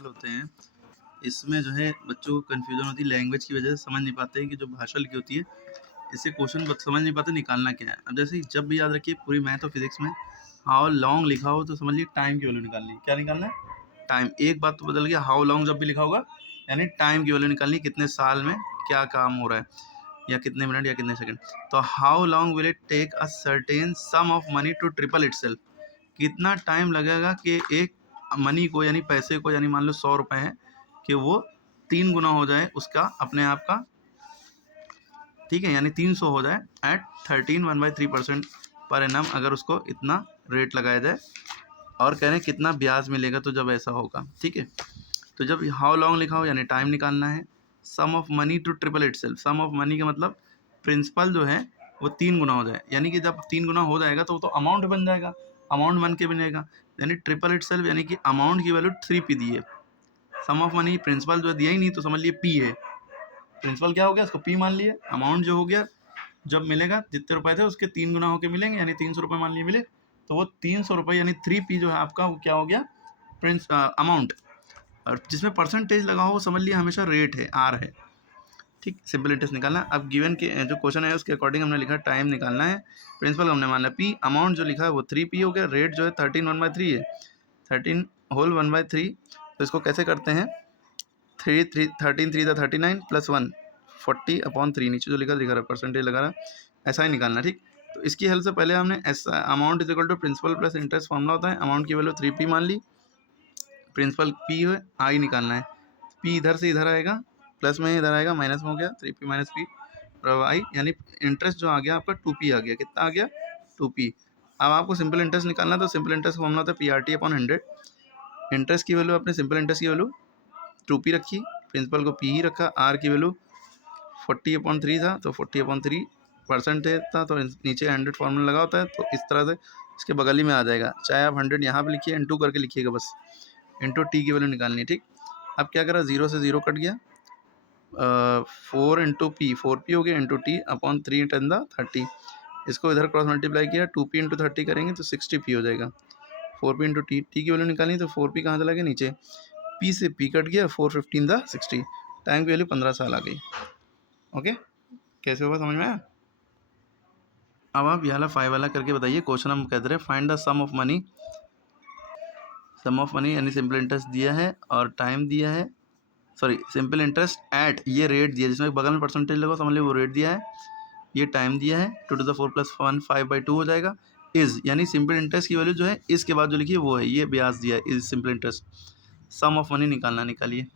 सवाल होते हैं, इसमें जो है बच्चों को कन्फ्यूज़न होती है, लैंग्वेज की वजह से समझ नहीं पाते हैं कि जो भाषा लिखी होती है, इससे क्वेश्चन समझ नहीं पाते निकालना क्या है। अब जैसे ही जब भी याद रखिए पूरी मैथ और फिजिक्स में हाउ लॉन्ग लिखा हो तो समझिए टाइम की वैल्यू निकालनी है। क्या निकालना है? टाइम। एक बात तो बदल गया, हाउ लॉन्ग जब भी लिखा होगा यानी टाइम की वैल्यू निकालनी, कितने साल में क्या काम हो रहा है या कितने मिनट या कितने सेकंड। तो how long will it take a certain sum of money to triple itself, कितना टाइम लगेगा कि एक मनी को यानी पैसे को, यानी मान लो 100 रुपए है, कि वो 3 गुना हो जाए उसका अपने आप का, ठीक है, यानी 300 हो जाए एट 13.1/3% पर एनम, अगर उसको इतना रेट लगाया जाए। और कह रहे हैं कितना ब्याज मिलेगा तो जब ऐसा होगा, ठीक है। तो जब हाउ लॉन्ग लिखा हो यानी टाइम निकालना है। Sum of money to triple itself, sum of money का मतलब प्रिंसिपल जो है वो 3 गुना हो जाए, यानी कि जब 3 गुना हो जाएगा तो वो तो अमाउंट बन जाएगा, अमाउंट बन के बनेगा। यानी ट्रिपल इटसेल्फ यानी कि अमाउंट की वैल्यू 3p दी है। सम ऑफ मनी प्रिंसिपल जो है दिया ही नहीं, तो समझ लिए p है। प्रिंसिपल क्या हो गया, उसको p मान लिए। अमाउंट जो हो गया जब मिलेगा जितने रुपए थे उसके 3 गुना होके मिलेंगे, यानी 300 रुपये मान लिए मिले, तो वो 300 रुपये यानी 3p जो है आपका वो क्या हो गया, अमाउंट। और जिसमें परसेंटेज लगा हो वो समझ लिया हमेशा रेट है, आर है, ठीक। सिंपल इंटरेस्ट निकालना। अब गिवन के जो क्वेश्चन है उसके अकॉर्डिंग हमने लिखा टाइम निकालना है, प्रिंसिपल हमने माना p, अमाउंट जो लिखा है वो 3p हो गया, रेट जो है 13/1/3 है, 13 होल 1/3। तो इसको कैसे करते हैं, 13 3 39 प्लस 1 40/3, नीचे जो लिखा रहा है परसेंटेज लगा रहा, ऐसा ही निकालना, ठीक। तो इसकी हेल्प से पहले हमने ऐसा amount is equal to principal plus interest formula होता है, अमाउंट की वैल्यू 3p मान ली, प्रिंसिपल p है, आई निकालना है, p इधर से इधर आएगा, प्लस में इधर आएगा, माइनस में हो गया 3p माइनस p, और आई यानी इंटरेस्ट जो आ गया आपका 2p आ गया, कितना आ गया 2p। अब आपको सिंपल इंटरेस्ट निकालना है, तो सिंपल इंटरेस्ट फॉर्मूला होता है PRT/100। इंटरेस्ट की वैल्यू आपने सिंपल इंटरेस्ट की वैल्यू 2p रखी, प्रिंसिपल को p ही रखा, r की वैल्यू 40/3 था तो 40/3 परसेंटेज था, तो नीचे 100 फॉर्मूला लगा होता है, तो इस तरह से इसके बगल ही में आ जाएगा। चाहे आप 100 यहाँ पे लिखिए, इंटू करके लिखिएगा बस, इंटू टी की वैल्यू निकालनी है, ठीक। अब क्या करा, 0 से 0 कट गया, 4 इंटू पी, 4p हो गया, इंटू t/3 10 30, इसको इधर क्रॉस मल्टीप्लाई किया, 2p इंटू 30 करेंगे तो 60p हो जाएगा। 4p इंटू टी की वैल्यू निकालनी, तो 4p कहाँ चला गया नीचे, p से p कट गया, 4 15 60, टाइम की वैल्यू 15 साल आ गई। ओके, कैसे होगा समझ में आया। अब आप ये वाला 5 वाला करके बताइए। क्वेश्चन हम कहते रहे find the sum of money, sum of money यानी सिंपल इंटरेस्ट दिया है और टाइम दिया है, सॉरी सिंपल इंटरेस्ट एट, ये रेट दिया जिसमें बगल में परसेंटेज लगा समझ लीजिए वो रेट दिया है, ये टाइम दिया है, 2⁴ + 1 5/2 हो जाएगा। इज़ यानी सिंपल इंटरेस्ट की वैल्यू जो है इसके बाद जो लिखी है वो है, ये ब्याज दिया है, is simple interest. Sum of money निकालना, निकालिए।